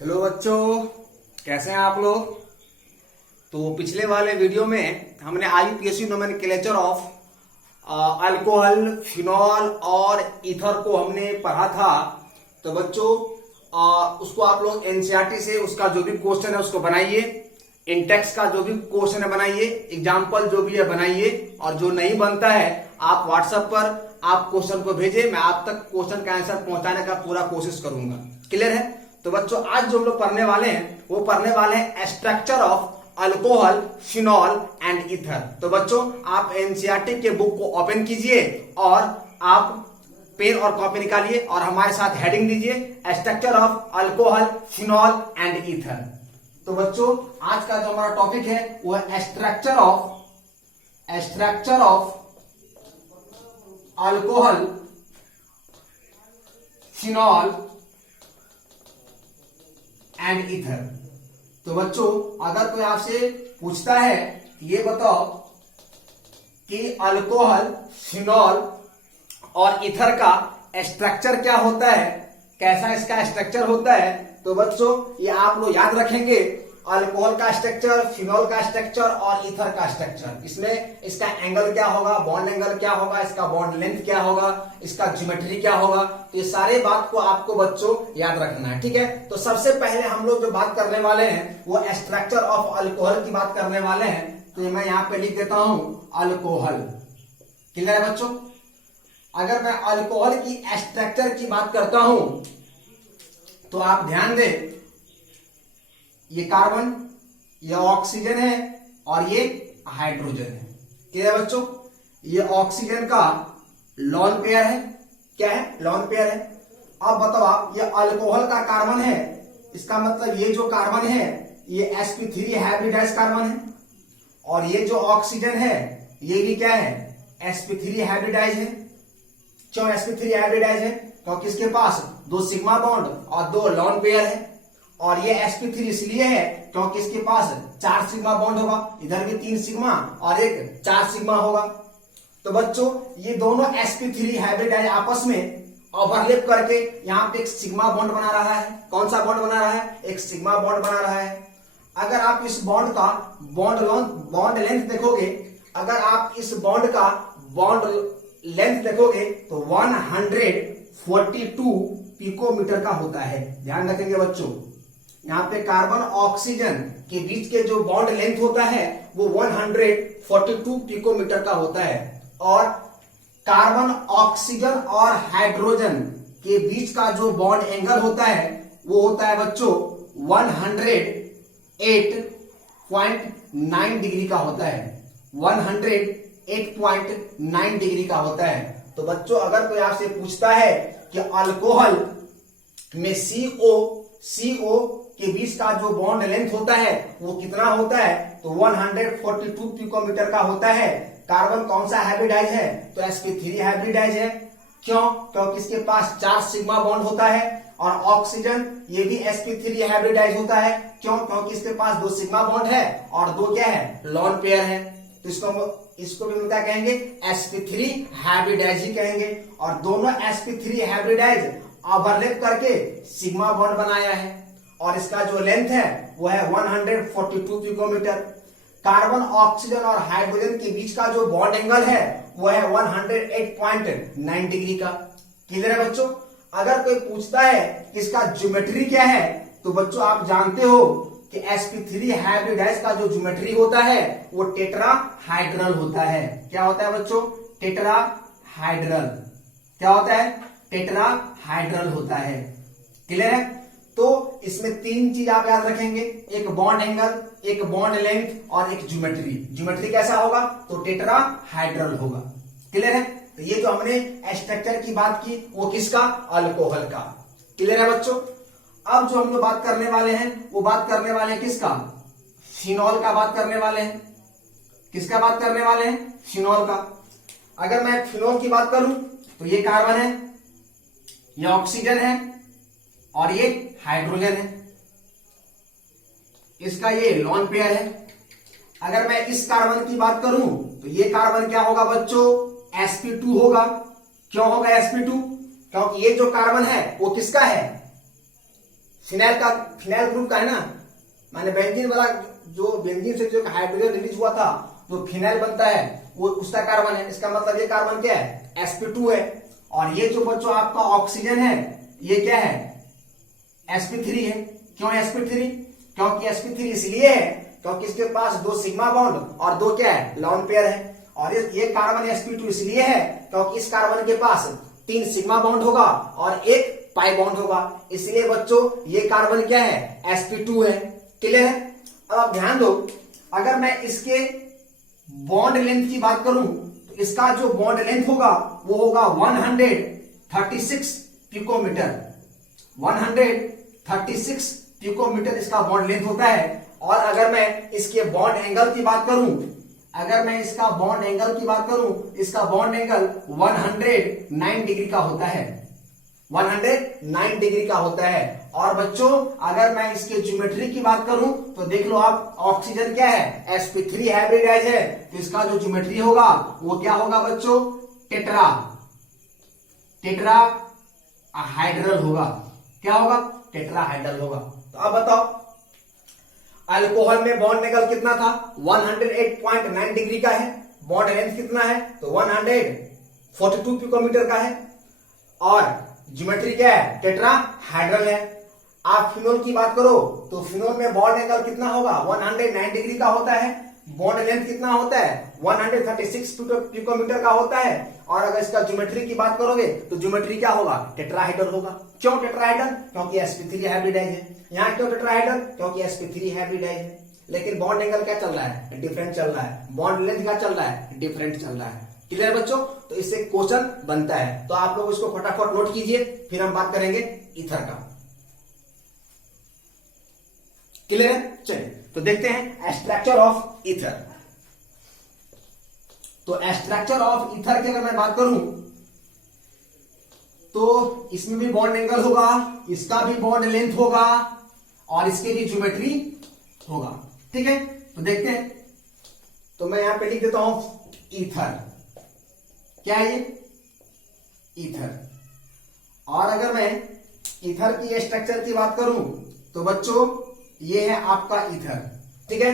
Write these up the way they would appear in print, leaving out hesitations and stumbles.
Hello बच्चों, कैसे हैं आप लोग। तो पिछले वाले वीडियो में हमने IUPAC nomenclature of alcohol, phenol और ईथर को हमने पढ़ा था। तो बच्चों उसको आप लोग एनसीईआरटी से उसका जो भी क्वेश्चन है उसको बनाइए, इंटेक्स का जो भी क्वेश्चन है बनाइए, एग्जाम्पल जो भी है बनाइए, और जो नहीं बनता है आप व्हाट्सएप पर आप क्वेश्चन को भेजिए, मैं आप तक क्वेश्चन का आंसर पहुंचाने का पूरा कोशिश करूंगा। क्लियर है। तो बच्चों आज जो हम लोग पढ़ने वाले हैं वो पढ़ने वाले हैं structure of alcohol, phenol and ether. तो बच्चों आप एनसीईआरटी के बुक को ओपन कीजिए और आप पेन और कॉपी निकालिए और हमारे साथ हेडिंग दीजिए structure of alcohol, phenol and ether. तो बच्चों आज का जो हमारा टॉपिक है वो है structure of alcohol, phenol and ether. तो बच्चों अगर कोई आपसे पूछता है ये बताओ कि अल्कोहल, फिनॉल और ईथर का स्ट्रक्चर क्या होता है, कैसा इसका स्ट्रक्चर होता है, तो बच्चों ये आप लोग याद रखेंगे। अल्कोहल का स्ट्रक्चर, फिनॉल का स्ट्रक्चर और ईथर का स्ट्रक्चर, इसमें इसका एंगल क्या होगा, बॉन्ड एंगल क्या होगा, इसका बॉन्ड लेंथ क्या होगा, इसका ज्योमेट्री क्या होगा, तो ये सारे बात को आपको बच्चों याद रखना है। ठीक है। तो सबसे पहले हम लोग जो बात करने वाले हैं वो स्ट्रक्चर ऑफ अल्कोहल की बात करने वाले हैं। तो मैं यहाँ पे लिख देता हूं अल्कोहल। क्लियर है बच्चों। अगर मैं अल्कोहल की स्ट्रक्चर की बात करता हूं तो आप ध्यान दें, ये कार्बन, ये ऑक्सीजन है और ये हाइड्रोजन है। क्या है बच्चों, ये ऑक्सीजन का लॉन पेयर है। क्या है, लॉन पेयर है। अब बताओ आप, ये अल्कोहल का कार्बन है, इसका मतलब ये जो कार्बन है ये sp3 हाइब्रिडाइज कार्बन है, और ये जो ऑक्सीजन है ये भी क्या है, sp3 हाइब्रिडाइज है। क्यों sp3 हाइब्रिडाइज है, क्योंकि इसके पास 2 सिग्मा बॉन्ड और 2 लॉन पेयर है, और ये sp3 इसलिए है क्योंकि इसके पास 4 सिग्मा बॉन्ड होगा, इधर भी 3 सिग्मा और एक 4 सिग्मा होगा। तो बच्चों ये दोनों sp3 हाइब्रिडाइज आपस में ओवरलैप करके यहाँ पे एक सिग्मा बॉन्ड बना रहा है। कौन सा बॉन्ड बना रहा है, एक सिग्मा बॉन्ड बना रहा है। अगर आप इस बॉन्ड का बॉन्ड लेंथ देखोगे, अगर आप इस बॉन्ड का बॉन्ड लेंथ देखोगे तो 142 पिकोमीटर का होता है। ध्यान रखेंगे बच्चों, यहाँ पे कार्बन ऑक्सीजन के बीच के जो बॉन्ड लेंथ होता है वो 142 पिकोमीटर का होता है, और कार्बन, ऑक्सीजन और हाइड्रोजन के बीच का जो बॉन्ड एंगल होता है वो होता है बच्चों 108.9 डिग्री का होता है। 108.9 डिग्री का होता है। तो बच्चों अगर कोई आपसे पूछता है कि अल्कोहल में CO के बीच का जो बॉन्ड लेंथ होता है वो कितना होता है, तो 142 पिकोमीटर का होता है। कार्बन कौन सा हाइब्रिडाइज है, तो sp3 हाइब्रिडाइज है। क्यों, क्योंकि इसके पास 4 सिग्मा बॉन्ड होता है, और ऑक्सीजन ये भी sp3 हाइब्रिडाइज होता है। क्यों, क्योंकि इसके पास 2 सिग्मा बॉन्ड है और 2 क्या है, लॉन पेयर है। तो इसको भी हम क्या कहेंगे, sp3 हाइब्रिडाइज ही कहेंगे। और दोनों sp3 हाइब्रिडाइज ओवरलैप करके सिग्मा बॉन्ड बनाया है, और इसका जो लेंथ है वो है 142 पिकोमीटर। कार्बन, ऑक्सीजन और हाइड्रोजन के बीच का जो बॉन्ड एंगल है वो है 108.9 डिग्री का। क्लियर है बच्चों। अगर कोई पूछता है कि इसका ज्योमेट्री क्या है, तो बच्चों आप जानते हो कि sp3 हाइब्रिडाइज का जो ज्योमेट्री होता है वो टेट्राहाइड्रल होता है। क्या होता है बच्चों, टेट्राहाइड्रल। क्या होता है, टेट्राहाइड्रल होता है। क्लियर है। तो इसमें 3 चीज आप याद रखेंगे, एक बॉन्ड एंगल, एक बॉन्ड लेंथ और एक ज्योमेट्री। ज्योमेट्री कैसा होगा, तो टेट्राहाइड्रल होगा। क्लियर है। तो ये जो हमने स्ट्रक्चर की बात की वो किसका, अल्कोहल का। क्लियर है बच्चों। अब जो हम लोग बात करने वाले हैं वो बात करने वाले हैं किसका, फिनॉल का बात करने वाले हैं। किसका बात करने वाले हैं, फिनॉल का। अगर मैं फिनॉल की बात करूं तो ये कार्बन है, ये ऑक्सीजन है और ये हाइड्रोजन है, इसका ये लॉन पेयर है। अगर मैं इस कार्बन की बात करूं तो ये कार्बन क्या होगा बच्चों, sp2 होगा। क्यों होगा sp2, क्योंकि ये जो कार्बन है वो किसका है, फिनाइल ग्रुप का है ना, माने बेंजीन वाला, जो बेंजीन से जो हाइड्रोजन रिलीज हुआ था जो फिनाइल बनता है वो उसका कार्बन है। इसका मतलब ये कार्बन क्या है, sp2 है। और ये जो बच्चों आपका ऑक्सीजन है ये क्या है, sp3 है। क्यों sp3? क्योंकि sp3 इसलिए है क्योंकि इसके पास 2 सिग्मा बॉन्ड और 2 क्या है, लोन पेयर है। और ये कार्बन sp2 इसलिए है क्योंकि इस कार्बन के पास 3 सिग्मा बॉन्ड होगा और 1 पाई बॉन्ड होगा। इसलिए बच्चों ये कार्बन क्या है, sp2 है। क्लियर है? अब आप ध्यान दो, अगर मैं इसके बॉन्ड लेंथ की बात करूं तो इसका जो बॉन्ड लेंथ होगा वो होगा 136 पिकोमीटर। 136 पिकोमीटर इसका बॉन्ड लेंथ होता है। और अगर मैं इसके बॉन्ड एंगल की बात करूं, इसका बॉन्ड एंगल 109 डिग्री का होता है। 109 डिग्री का होता है। और बच्चों अगर मैं इसके ज्योमेट्री की बात करूं तो देख लो आप, ऑक्सीजन क्या है, sp3 हाइब्रिडाइज है, तो इसका जो ज्योमेट्री होगा वो क्या होगा बच्चों, टेट्राहाइड्रल होगा। क्या होगा, टेट्राहाइड्रल होगा। तो अब बताओ अल्कोहल में बॉन्ड एंगल कितना था, 108.9 डिग्री का है। बॉन्ड लेंथ कितना है, तो 142 पिकोमीटर का है। और ज्योमेट्री क्या है, टेट्राहाइड्रल है। आप फिनोल की बात करो तो फिनोल में बॉन्ड एंगल कितना होगा, 109 डिग्री का होता है। बॉन्ड लेंथ कितना होता है, 136 पिकोमीटर का होता है। और अगर इसका ज्योमेट्री की बात करोगे तो ज्योमेट्री क्या होगा, टेट्राहाइड्रल होगा। क्यों टेट्राहाइड्रल, क्योंकि sp3 हाइब्रिडाइज है। यहाँ क्यों टेट्राहाइड्रल, क्योंकि sp3 हाइब्रिडाइज है। लेकिन बॉन्ड एंगल क्या चल रहा है, डिफरेंट चल रहा है। बॉन्ड लेंथ क्या चल रहा है, डिफरेंट चल रहा है। क्लियर बच्चों? तो इससे क्वेश्चन बनता है, तो आप लोग इसको फटाफट नोट कीजिए, फिर हम बात करेंगे ईथर का। क्लियर है? चलिए तो देखते हैं स्ट्रक्चर ऑफ ईथर। तो स्ट्रक्चर ऑफ ईथर की अगर मैं बात करूं तो इसमें भी बॉन्ड एंगल होगा, इसका भी बॉन्ड लेंथ होगा और इसके भी ज्योमेट्री होगा। ठीक है, तो देखते हैं। तो मैं यहां पे लिख देता हूं ईथर। क्या है ये, ईथर। और अगर मैं ईथर की स्ट्रक्चर की बात करूं तो बच्चों ये है आपका ईथर। ठीक है,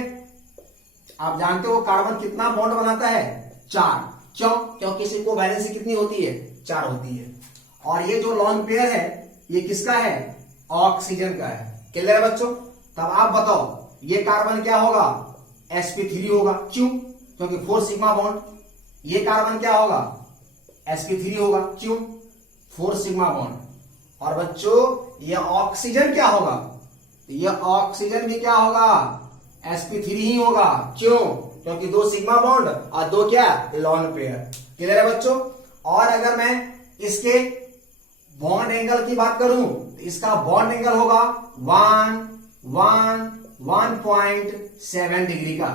आप जानते हो कार्बन कितना बॉन्ड बनाता है, 4। क्यों, क्योंकि इसकी कोवैलेंसी कितनी होती है, 4 होती है। और ये जो लोन पेयर है ये किसका है, ऑक्सीजन का है। क्लियर है बच्चों? तब आप बताओ ये कार्बन क्या होगा, sp3 होगा। क्यों, क्योंकि 4 सिग्मा बॉन्ड। ये कार्बन क्या होगा, sp3 होगा। क्यों, 4 सिग्मा बॉन्ड। और बच्चों ये ऑक्सीजन क्या होगा, ये ऑक्सीजन भी क्या होगा, sp3 ही होगा। क्यों, क्योंकि 2 सिग्मा बॉन्ड और 2 क्या, लोन पेयर। क्लियर है बच्चों? और अगर मैं इसके बॉन्ड एंगल की बात करूं तो इसका बॉन्ड एंगल होगा 1.7 डिग्री का।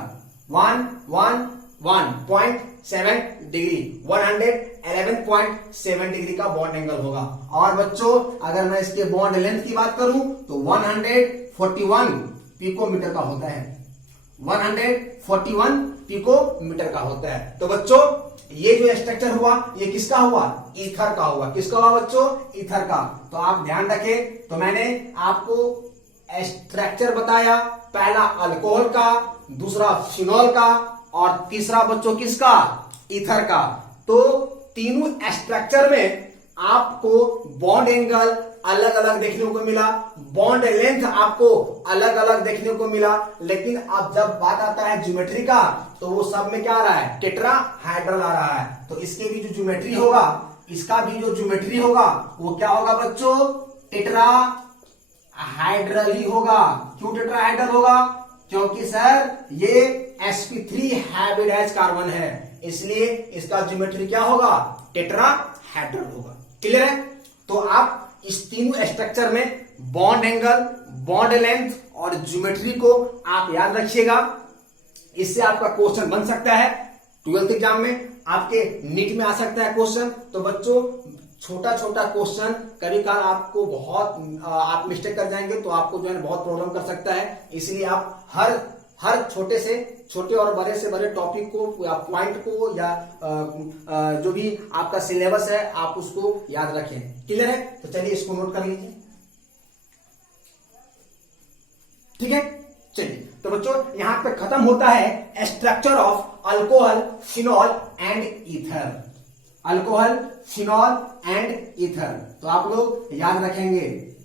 1.7 डिग्री, 111.7 डिग्री का बॉन्ड एंगल होगा। और बच्चों अगर मैं इसके बॉन्ड लेंथ की बात करूं तो 141 पिकोमीटर का होता है। 141 पिकोमीटर का होता है। तो बच्चों ये जो स्ट्रक्चर हुआ ये किसका हुआ, ईथर का हुआ। किसका हुआ बच्चों, ईथर का। तो आप ध्यान रखें, तो मैंने आपको स्ट्रक्चर बताया, पहला अल्कोहल का, दूसरा फिनॉल का और तीसरा बच्चों किसका, ईथर का। तो तीनों स्ट्रक्चर में आपको बॉन्ड एंगल अलग अलग देखने को मिला, बॉन्ड लेंथ आपको अलग अलग देखने को मिला। लेकिन अब जब बात आता है ज्योमेट्री का तो वो सब में क्या आ रहा है, टेट्राहाइड्रल आ रहा है। तो इसके भी जो ज्योमेट्री होगा, इसका भी जो ज्योमेट्री होगा वो क्या होगा बच्चों, टेट्राहाइड्रल ही होगा। क्यों टेट्राहाइड्रल होगा, क्योंकि सर ये sp3 हाइब्रिडाइज कार्बन है, इसलिए इसका ज्योमेट्री क्या होगा, टेट्राहाइड्रल होगा। क्लियर है? तो आप इस तीनों स्ट्रक्चर में बॉन्ड एंगल, बॉन्ड लेंथ और ज्योमेट्री को आप याद रखिएगा। इससे आपका क्वेश्चन बन सकता है 12th एग्जाम में, आपके नीट में आ सकता है क्वेश्चन। तो बच्चों छोटा छोटा क्वेश्चन कभी काल आपको बहुत आप मिस्टेक कर जाएंगे तो आपको जो है बहुत प्रॉब्लम कर सकता है। इसलिए आप हर छोटे से छोटे और बड़े से बड़े टॉपिक को या पॉइंट को या जो भी आपका सिलेबस है आप उसको याद रखें। क्लियर है? तो चलिए इसको नोट कर लीजिए। ठीक है, चलिए तो बच्चों यहां पे खत्म होता है structure of alcohol, phenol and ether. Alcohol, phenol and ether तो आप लोग याद रखेंगे,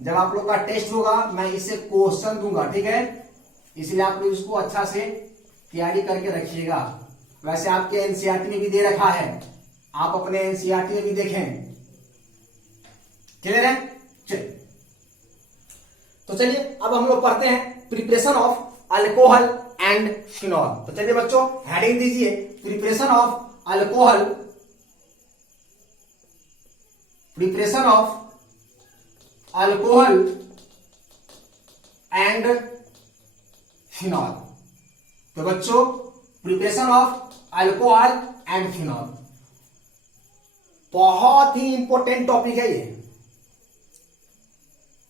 जब आप लोग का टेस्ट होगा मैं इससे क्वेश्चन दूंगा, ठीक है, इसलिए आप लोग इसको अच्छा से तैयारी करके रखिएगा। वैसे आपके एनसीईआरटी में भी दे रखा है, आप अपने एनसीईआरटी में भी देखें। क्लियर है? चलिए तो चलिए अब हम लोग पढ़ते हैं preparation of alcohol and phenol. तो चलिए बच्चों हेडिंग दीजिए preparation of alcohol, preparation of alcohol and phenol. तो बच्चों preparation of alcohol and phenol बहुत ही इंपॉर्टेंट टॉपिक है ये।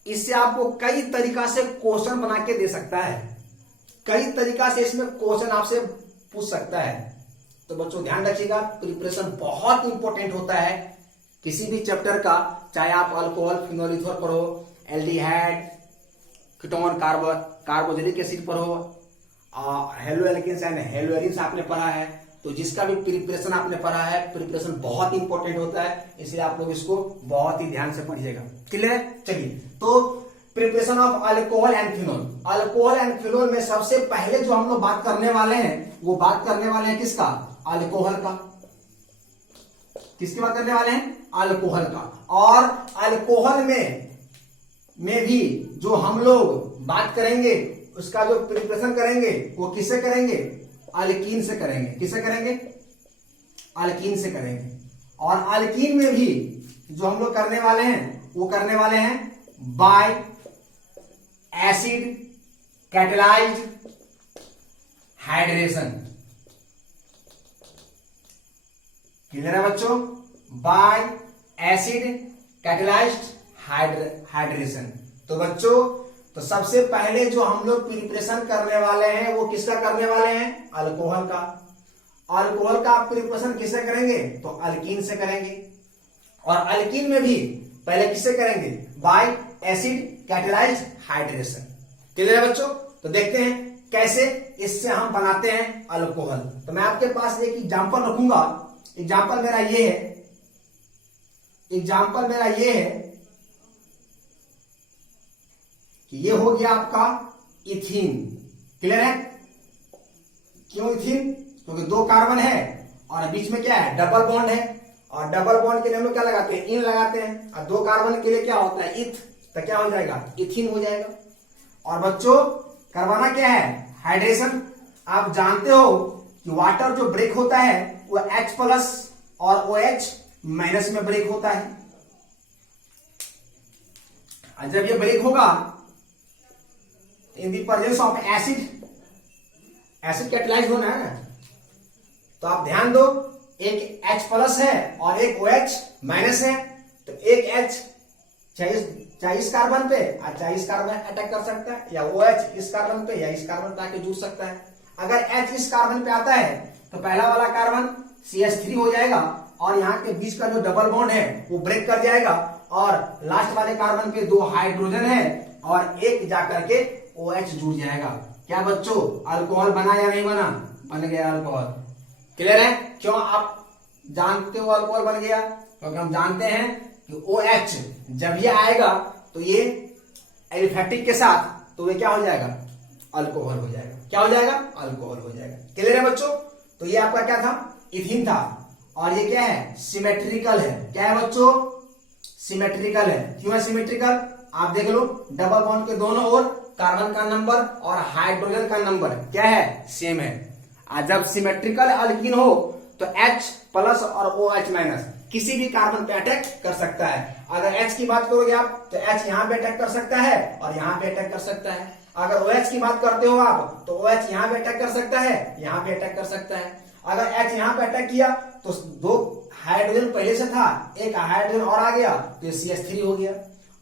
इससे आपको कई तरीका से क्वेश्चन बना के दे सकता है, कई तरीका से इसमें क्वेश्चन आपसे पूछ सकता है। तो बच्चों ध्यान रखिएगा, प्रिपरेशन बहुत इंपॉर्टेंट होता है किसी भी चैप्टर का, चाहे आप अल्कोहल, फिनॉल, ईथर पर हो, एल्डिहाइड, कीटोन, कार्बोक्सिलिक एसिड पर हो, हेलोएल्केन्स एंड हेलोएरिन्स आपने पढ़ा है, तो जिसका भी प्रिपरेशन आपने पढ़ा है, प्रिपरेशन बहुत इंपॉर्टेंट होता है, इसलिए आप लोग इसको बहुत ही ध्यान से पढ़िएगा। क्लियर है? चलिए तो preparation of alcohol and phenol. Alcohol and phenol में सबसे पहले जो हम लोग बात करने वाले हैं वो बात करने वाले हैं किसका? अल्कोहल का। किसकी बात करने वाले हैं? अल्कोहल का। और अल्कोहल में भी जो हम लोग बात करेंगे उसका जो प्रिपरेशन करेंगे वो किससे करेंगे? अल्कीन से करेंगे। किससे करेंगे? अल्कीन से करेंगे। और अल्कीन में भी जो हम लोग करने वाले हैं वो करने वाले हैं bye acid catalysed hydration. Clear है बच्चों? Bye acid catalysed hydration. तो बच्चों तो सबसे पहले जो हम लोग प्रिपरेशन करने वाले हैं वो किसका करने वाले हैं? अल्कोहल का। अल्कोहल का प्रिपरेशन किससे करेंगे? तो अल्कीन से करेंगे। और अल्कीन में भी पहले किससे करेंगे? Bye acid catalysed hydration. Clear है बच्चों? तो देखते हैं कैसे इससे हम बनाते हैं अल्कोहल। तो मैं आपके पास एक एग्जांपल रखूंगा। एग्जांपल मेरा ये है, एग्जांपल मेरा ये है कि ये हो गया आपका इथीन। क्लियर है? क्यों इथीन? क्योंकि दो कार्बन है और बीच में क्या है? डबल बॉन्ड है। और डबल बॉन्ड के लिए हम लोग क्या लगाते हैं? इन लगाते हैं। और दो कार्बन के लिए क्या होता है? इथ। तो क्या हो जाएगा? इथीन हो जाएगा। और बच्चों करवाना क्या है? हाइड्रेशन। आप जानते हो कि वाटर जो ब्रेक होता है वो H+ और OH- में ब्रेक होता है। और जब ये ब्रेक होगा in the presence of acid, acid catalyse होना है ना, तो आप ध्यान दो एक H+ है और एक OH- है। तो एक H चाहे इस कार्बन पे और चाहे इस कार्बन अटैक कर सकता है, या OH इस कार्बन पे या इस कार्बन पे आके जुड़ सकता है। अगर H इस कार्बन पे आता है तो पहला वाला कार्बन CH3 हो जाएगा और यहाँ के बीच का जो डबल बॉन्ड है वो ब्रेक कर जाएगा और लास्ट वाले कार्बन पे दो हाइड्रोजन है और एक जाकर के OH जुड़ जाएगा। क्या बच्चों अल्कोहल बना या नहीं बना? बन गया अल्कोहल। क्लियर है? क्यों आप जानते हो अल्कोहल बन गया? क्योंकि हम जानते हैं कि OH जब ये आएगा तो ये एलिफेटिक के साथ तो ये क्या हो जाएगा? अल्कोहल हो जाएगा। क्या हो जाएगा? अल्कोहल हो जाएगा। क्लियर है बच्चों? तो ये आपका क्या था? इथीन था। और ये क्या है? सिमेट्रिकल है। क्या है बच्चों? सिमेट्रिकल है। क्यों है सिमेट्रिकल? आप देख लो डबल बॉन्ड के दोनों ओर कार्बन का नंबर और हाइड्रोजन का नंबर क्या है? सेम है। जब सिमेट्रिकल अल्कीन हो तो H+ और OH- किसी भी कार्बन पे अटैक कर सकता है। अगर H की बात करोगे आप तो H यहां पे अटैक कर सकता है और यहां पे अटैक कर सकता है। अगर OH की बात करते हो आप तो OH यहां पे अटैक कर सकता है, यहां पे अटैक कर सकता है। अगर H यहां पे अटैक किया तो दो हाइड्रोजन पहले से था, एक हाइड्रोजन और आ गया तो CH3 हो गया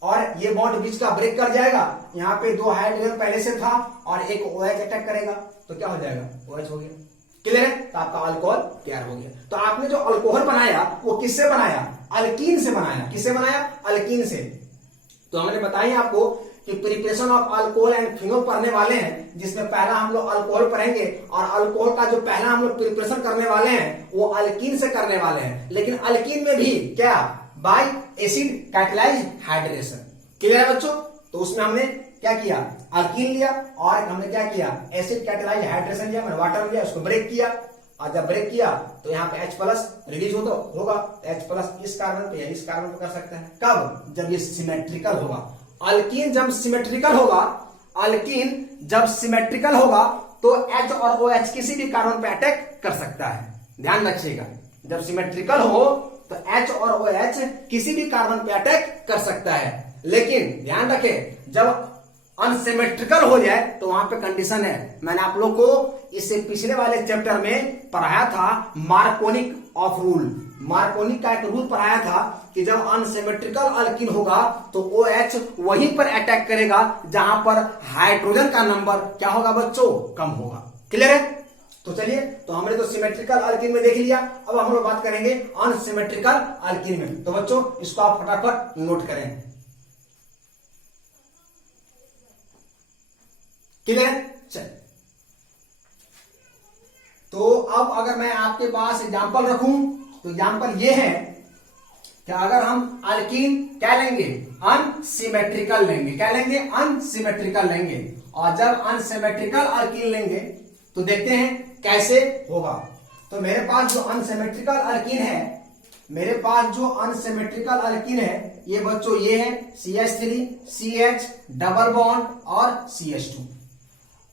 और ये बॉन्ड बीच का ब्रेक कर जाएगा। यहाँ पे दो हाइड्रोजन पहले से था और एक OH अटैक करेगा तो क्या हो जाएगा? OH हो गया। क्लियर है? तो आपका अल्कोहल तैयार हो गया। तो आपने जो अल्कोहल बनाया वो किससे बनाया? अल्कीन से बनाया। किससे बनाया? अल्कीन से। तो हमने बताया आपको कि preparation of alcohol and phenol पढ़ने वाले हैं, जिसमें पहला हम लोग अल्कोहल पढ़ेंगे और अल्कोहल का जो पहला हम लोग प्रिपरेशन करने वाले हैं वो अल्कीन से करने वाले हैं। लेकिन अल्कीन में भी क्या, bye acid catalysed hydration. Clear है बच्चों? तो उसमें हमने क्या किया, अल्कीन लिया और हमने क्या किया, एसिड कैटालाइज्ड हाइड्रेशन लिया, मैंने वाटर लिया, उसको ब्रेक किया और जब ब्रेक किया तो यहाँ पे H प्लस रिलीज होगा। H प्लस इस कार्बन पे या इस कार्बन पे कर सकता है। कब? जब ये सिमेट्रिकल होगा। अल्कीन जब सिमेट्रिकल होगा, अल्कीन जब सिमेट्रिकल होगा तो H और OH किसी भी कार्बन पे अटैक कर सकता है। ध्यान रखिएगा, जब सिमेट्रिकल हो तो H और OH किसी भी कार्बन पे अटैक कर सकता है। लेकिन ध्यान रखें, जब अनसिमेट्रिकल हो जाए तो वहां पे कंडीशन है। मैंने आप लोग को इससे पिछले वाले चैप्टर में पढ़ाया था मार्कोनिक ऑफ रूल। मार्कोनिक का एक रूल पढ़ाया था कि जब अनसिमेट्रिकल अल्कीन होगा तो OH वहीं पर अटैक करेगा जहां पर हाइड्रोजन का नंबर क्या होगा बच्चों, कम होगा। क्लियर है? तो चलिए, तो हमने तो सिमेट्रिकल अल्कीन में देख लिया, अब हम लोग बात करेंगे अनसिमेट्रिकल अल्कीन में। तो बच्चों इसको आप फटाफट नोट करें। क्लियर? चल, तो अब अगर मैं आपके पास एग्जांपल रखूं तो एग्जांपल ये है कि अगर हम अल्कीन क्या लेंगे, अनसिमेट्रिकल लेंगे। क्या लेंगे? अनसिमेट्रिकल लेंगे। और जब अनसिमेट्रिकल अल्कीन लेंगे तो देखते हैं कैसे होगा। तो मेरे पास जो अनसिमेट्रिकल अल्कीन है, मेरे पास जो अनसिमेट्रिकल अल्कीन है ये बच्चों ये है CH3, CH डबल बॉन्ड और CH2।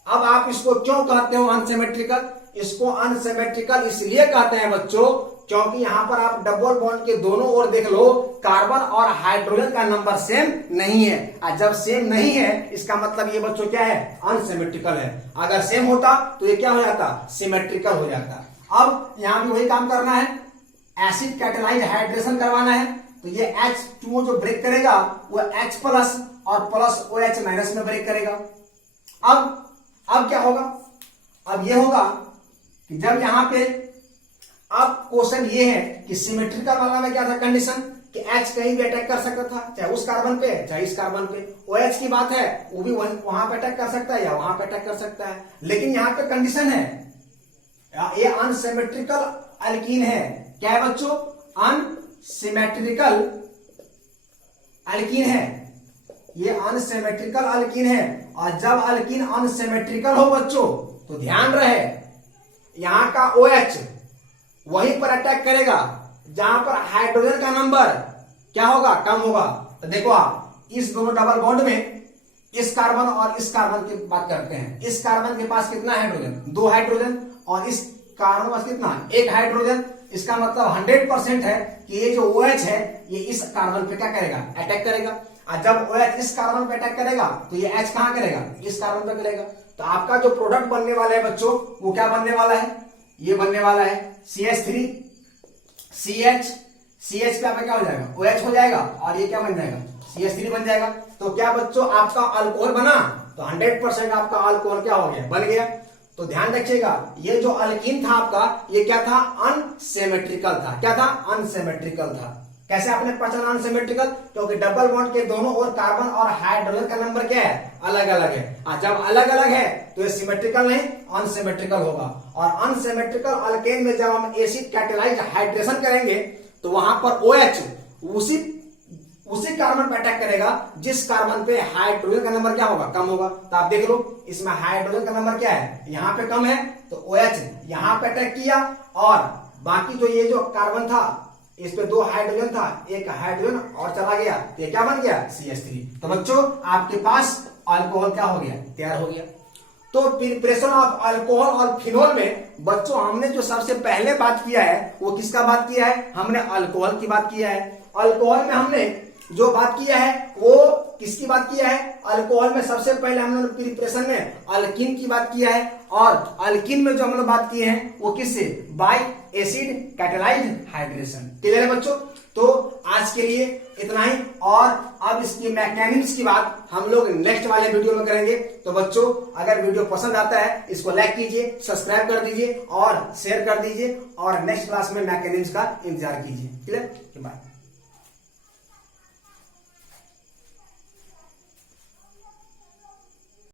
अब आप इसको क्यों कहते हो अनसिमेट्रिकल? इसको अनसिमेट्रिकल इसलिए कहते हैं बच्चों क्योंकि यहां पर आप डबल बॉन्ड के दोनों ओर देख लो, कार्बन और हाइड्रोजन का नंबर सेम नहीं है। और जब सेम नहीं है इसका मतलब ये बच्चों क्या है, अनसिमेट्रिकल है। अगर सेम होता तो ये क्या हो जाता, सिमेट्रिकल हो जाता। अब यहां भी वही काम करना है, एसिड कैटालाइज्ड हाइड्रेशन करवाना है। तो ये H2O जो ब्रेक करेगा वो H प्लस और प्लस OH माइनस में ब्रेक करेगा। अब क्या होगा, अब ये होगा कि जब यहां पे, अब क्वेश्चन ये है कि सिमेट्रिकल वाला में क्या था कंडीशन कि H कहीं भी अटैक कर सकता था, चाहे उस कार्बन पे चाहे इस कार्बन पे। OH की बात है, वो भी वहां पे अटैक कर सकता है या वहां पे अटैक कर सकता है। लेकिन यहां पे कंडीशन है, ये अनसिमेट्रिकल अल्कीन है। क्या है बच्चों? अनसिमेट्रिकल अल्कीन है, ये अनसिमेट्रिकल अल्कीन है। और जब अल्कीन अनसिमेट्रिकल हो बच्चों तो ध्यान रहे यहां का OH वहीं पर अटैक करेगा जहां पर हाइड्रोजन का नंबर क्या होगा, कम होगा। तो देखो आप इस दोनों डबल बॉन्ड में इस कार्बन और इस कार्बन की बात करते हैं। इस कार्बन के पास कितना हाइड्रोजन, 2 हाइड्रोजन, और इस कार्बन के पास कितना, 1 हाइड्रोजन। इसका मतलब 100% है कि ये जो OH है ये इस कार्बन पे क्या करेगा, अटैक करेगा। और जब OH इस कार्बन पे अटैक करेगा तो ये H कहां करेगा, इस कार्बन पे करेगा। तो आपका जो प्रोडक्ट बनने वाला है बच्चों वो क्या बनने वाला है, ये बनने वाला है CH3 CH पे क्या हो जाएगा, OH हो जाएगा, और ये क्या बन जाएगा, CH3 बन जाएगा। तो क्या बच्चों आपका अल्कोहल बना, तो 100% आपका अल्कोहल क्या हो गया, बन गया। तो ध्यान रखिएगा ये जो अल्कीन था आपका ये क्या था, अनसिमेट्रिकल था। क्या था, अनसिमेट्रिकल था। कैसे आपने पहचाना अनसिमेट्रिकल, क्योंकि डबल बॉन्ड के दोनों ओर कार्बन और हाइड्रोजन का नंबर क्या है, अलग अलग है। जब अलग अलग है तो ये सिमेट्रिकल नहीं अनसिमेट्रिकल होगा। और अनसिमेट्रिकल अल्केन में जब हम एसिड कैटालाइज्ड हाइड्रेशन करेंगे तो वहां पर OH उसी कार्बन पे अटैक करेगा जिस कार्बन पे हाइड्रोजन का नंबर क्या होगा, कम होगा। तो आप देख लो इसमें हाइड्रोजन का नंबर क्या है, यहाँ पे कम है, तो OH यहाँ पे अटैक किया, और बाकी जो ये जो कार्बन था इस पे 2 हाइड्रोजन था, 1 हाइड्रोजन और चला गया, तो ये क्या बन गया, CH3। तो बच्चों आपके पास अल्कोहल क्या हो गया, तैयार हो गया। तो प्रिपरेशन ऑफ अल्कोहल और फिनोल में बच्चों हमने जो सबसे पहले बात किया है वो किसका बात किया है, हमने अल्कोहल की बात किया है। अल्कोहल में हमने जो बात किया है वो किसकी बात किया है, अल्कोहल में सबसे पहले हमने प्रिपरेशन में अल्कीन की बात किया है। और अल्कीन में जो हम लोग बात किए हैं वो किससे, bye acid catalysed hydration. Clear है बच्चों। तो आज के लिए इतना ही, और अब इसकी मैकेनिक्स की बात हम लोग नेक्स्ट वाले वीडियो में करेंगे। तो बच्चों अगर वीडियो पसंद आता है इसको लाइक कीजिए, सब्सक्राइब कर दीजिए और शेयर कर दीजिए, और नेक्स्ट क्लास में मैकेनिक्स का इंतजार कीजिए। Clear, bye.